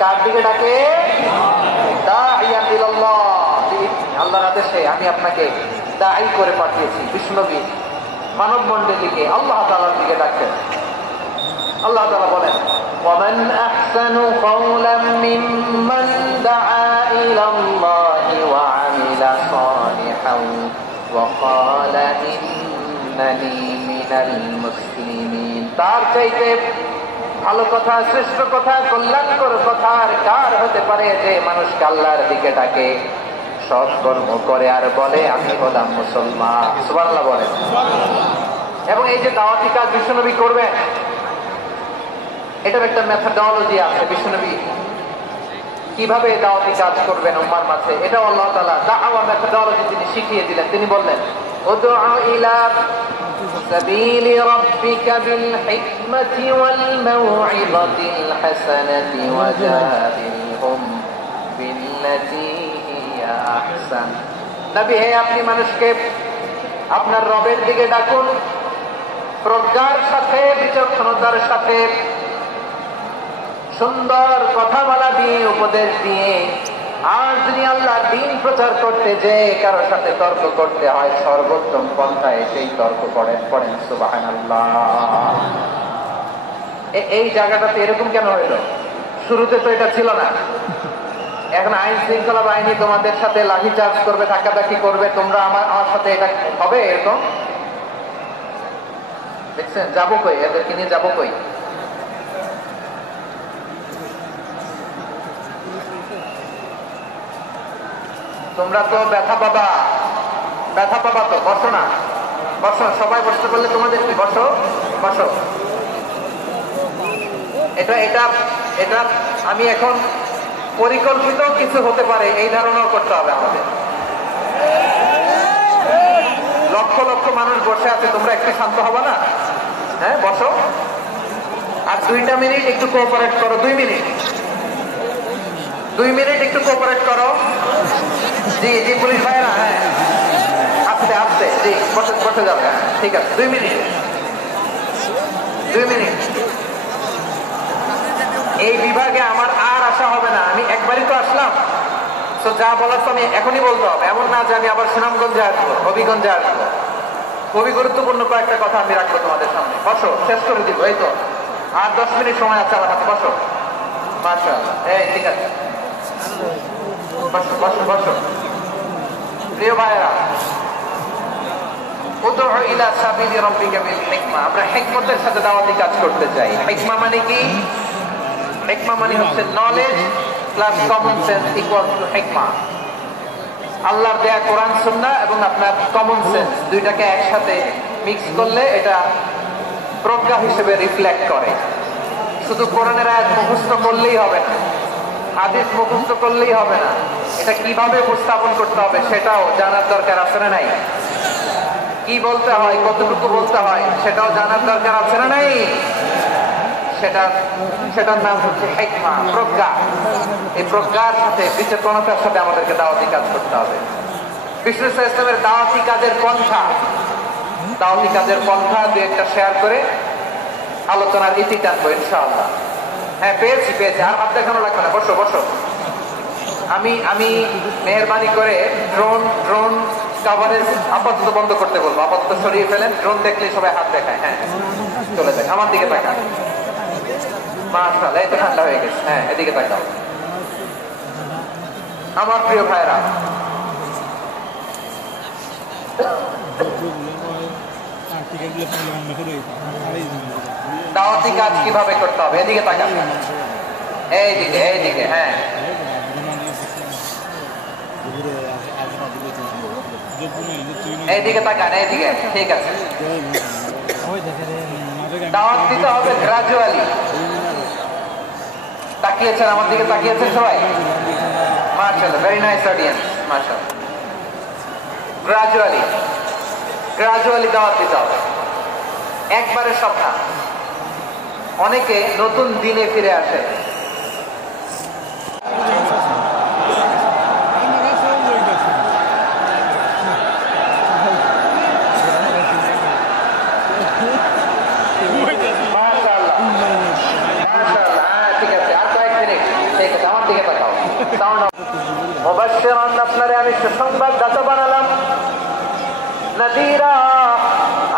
কার দিকে ডাকে? দাইয়ান ইলাল্লাহ, আল্লাহর আদেশে আমি আপনাকে দাঈ করে পাঠিয়েছি। বিষ্ণুনবী মানব মণ্ডলীকে আল্লাহ তাআলার দিকে ডাকতেন। আল্লাহ তাআলা বলেন, ওয়ামান আহসানু কাওলাম মিম্মান দাআ ইলাল্লাহি ওয়া আমিলা সালিহান ওয়া ক্বালা ইন্নানি মিনাল মুসলিমিন। তার চাইতে ভালো কথা, শ্রেষ্ঠ কথা, কল্যাণকর কথা আর কার হতে পারে যে মানুষকে আল্লাহর দিকে ডাকে, সৎকর্ম করে আর বলে আমি হলাম মুসলমান। সুবহানাল্লাহ বলেন। এবং এই যে দাওয়াতি কাজ বিশ্বনবী করবেন, এটার একটা মেথডোলজি আছে। বিশ্বনবী কিভাবে দাওয়াতি কাজ করবেন উম্মার মাঝে, এটাও আল্লাহ তাআলা দাওয়া মেথডোলজি তিনি শিখিয়ে দিলেন। তিনি বললেন, উদউ ইলা সাবিলি রাব্বিকা বিল হিকমাতি ওয়াল মাউইযাতিল হাসানাতি ওয়াজাহিলহুম বিল্লাতী হিয়া আহসান। নবী হে, আপনি মানুষকে আপনার রবের দিকে ডাকুন প্রজ্ঞার সাথে, বিচক্ষণতার সাথে, সুন্দর কথামালা দিয়ে, উপদেশ দিয়ে। আর যদি আল্লাহর দ্বীন প্রচার করতে যে কারোর সাথে তর্ক করতে হয়, সর্বোত্তম পন্থায় সেই তর্ক পড়েন সুবহানাল্লাহ। এই জায়গাটাতে এরকম কেন হইল? শুরুতে তো এটা ছিল না। এখন আইন শৃঙ্খলা বাহিনী তোমাদের সাথে লাঠিচার্জ করবে, ধাক্কাধাক্কি করবে, তোমরা আমার সাথে এটা হবে এরকম? দেখছেন, যাবো কই? এদেরকে নিয়ে যাবো কই? তোমরা তো ব্যথা পাবা তো। বসো না, বসো, সবাই বসতে পারলে তোমাদের কি? বসো বসো। এটা এটা এটা আমি এখন পরিকল্পিত কিছু হতে পারে এই ধারণাও করতে হবে আমাদের। লক্ষ লক্ষ মানুষ বসে আছে, তোমরা একটু শান্ত হবে না? হ্যাঁ, বসো। আর 2 মিনিট একটু কোঅপারেট করো। 2 মিনিট একটু কোঅপারেট করো। জি জি, পুলিশ ভাইরা, হ্যাঁ, আস্তে আস্তে, জি, বসে যাবে। ঠিক আছে, 2 মিনিট। এই বিভাগে আমার আর আসা হবে না। আমি একবারই তো আসলাম, তো যা বলার তো আমি এখনই বলতে হবে। এমন না যে আমি আবার সুনামগঞ্জে আসবো, হবিগঞ্জে আসবো। খুবই গুরুত্বপূর্ণ কয়েকটা কথা আমি রাখবো তোমাদের সামনে। বসো, শেষ করে দিব। এই তো আর 10 মিনিট সময় আছে আমার হাতে। বসো। মাশাআল্লাহ, এই ঠিক আছে, বসো বসো বসো। প্রিয় ভাইরা, উদউ ইলা সাবিলি রাব্বিকা বিল হিকমা। আমরা হিকমতের সাথে দাওয়াতি কাজ করতে চাই। হিকমা মানে কি? হিকমা মানে হচ্ছে knowledge plus common sense equals to হিকমা। আল্লাহর দেয়া কোরআন সুন্নাহ এবং আপনার কমন সেন্স দুইটাকে একসাথে মিক্স করলে এটা প্রজ্ঞা হিসেবে রিফ্লেক্ট করে। শুধু কোরআনের আয়াত মুখস্থ করলেই হবে না, হাদিস মুখস্থ করলেই হবে না, এটা কিভাবে উপস্থাপন করতে হবে সেটাও জানার দরকার আছে না নাই? কি বলতে হয়, কতটুকু বলতে হয় সেটাও জানার দরকার আছে না নাই? সেটার নাম হচ্ছে হিকমা, প্রজ্ঞা। এই প্রজ্ঞার সাথে, বিচক্ষণতার সাথে আমাদেরকে দাওয়াতি কাজ করতে হবে। বিষ্ণু ইসলামের দাওয়াতি কাজের পন্থা দুই একটা শেয়ার করে আলোচনার ইতি টানবো ইনশাআল্লাহ। হ্যাঁ, পেয়েছি। আর হাত দেখানো লাগবে না, বসো বসো। আমি মেহরবানি করে ড্রোন কাভারেজ আপাতত বন্ধ করতে বলবো। আপাতত সরিয়ে ফেলেন। ড্রোন দেখলেই সবাই হাত দেখায়। হ্যাঁ, চলে যাক, আমার দিকে তাকান। মাশাআল্লাহ, এই তো ঠান্ডা হয়ে গেছে। হ্যাঁ, এদিকে তাকাও। আমার প্রিয় ভাইরা, দাওয়াতি কাজ কিভাবে করতে হবে এদিকে তাকান। এইদিকে, হ্যাঁ, এইদিকে তাকান, এইদিকে। ঠিক আছে, দাওয়াত দিতে হবে গ্রাজুয়ালি। তাকিয়েছেন আমার দিকে, তাকিয়েছেন সবাই? মাশাআল্লাহ, ভেরি নাইস অডিয়েন্স, মাশাআল্লাহ। গ্রাজুয়ালি দাওয়াত দিতে হবে, একবারে সব না। অনেকে নতুন দিনে ফিরে আসে। ঠিক আছে, আর কয়েক মিনিট। ঠিক আছে, আমার দিকে তাকাও। সাউন্ড মুবাশশিরান, আপনারে আমি সুসংবাদদাতা বানালাম। নাযীরা,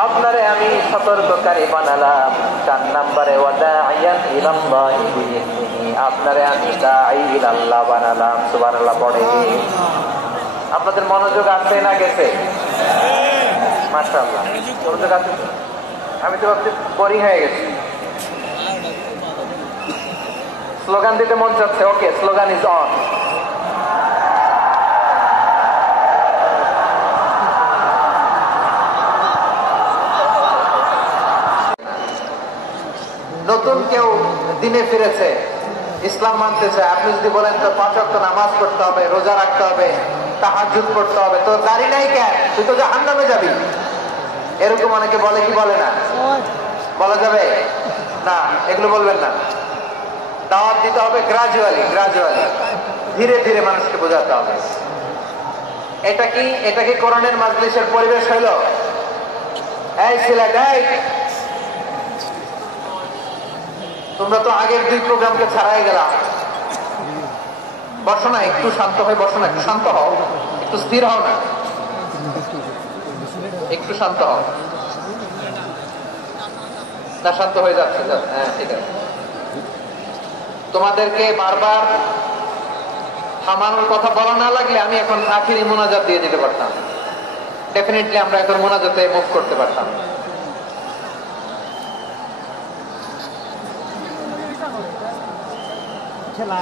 আপনারে আমি সতর্ককারী বানালাম। 4 নম্বরে ওয়াদাইয়ান ইলাল্লাহি বিইذনিহি, আপনারে আমি দাঈ ইলাল্লাহ বানালাম। সুবহানাল্লাহ পড়ে। আপনাদের মনোযোগ আছে না গেছে? মাশাআল্লাহ, মনোযোগ আছে। আমি তো ভাবছি বোরিং হয়ে গেছি। স্লোগান দিতে মন চাচ্ছে। ওকে, স্লোগান ইজ অন। নতুন কেউ দিনে ফিরেছে, ইসলাম মানতে চায়, আপনি যদি বলেন তো 5 ওয়াক্ত নামাজ পড়তে হবে, রোজা রাখতে হবে, তাহাজ্জুদ করতে হবে, তো গাড়ি নাই কেন, তুই তো জাহান্নামে যাবি, এরকম অনেকে বলে কি বলে না? বলা যাবে না, এগুলো বলবেন না। দাওয়াত দিতে হবে গ্রাজুয়ালি, ধীরে ধীরে মানুষকে বোঝাতে হবে। এটা কি কোরআনের মাজলিসের পরিবেশ হইল? এই সিলেট, এই তোমরা তো আগের 2 প্রোগ্রামকে ছাড়াই গেলাম। বসো না, একটু শান্ত হয়ে বসো না, একটু শান্ত হও, একটু স্থির হও না, একটু শান্ত হও না। শান্ত হয়ে যাচ্ছে। হ্যাঁ, ঠিক আছে। তোমাদেরকে বারবার থামানোর কথা বলা না লাগলে আমি এখন আখিরি মোনাজাত দিয়ে দিতে পারতাম। ডেফিনেটলি আমরা এখন মোনাজাতে মুভ করতে পারতাম। খেলা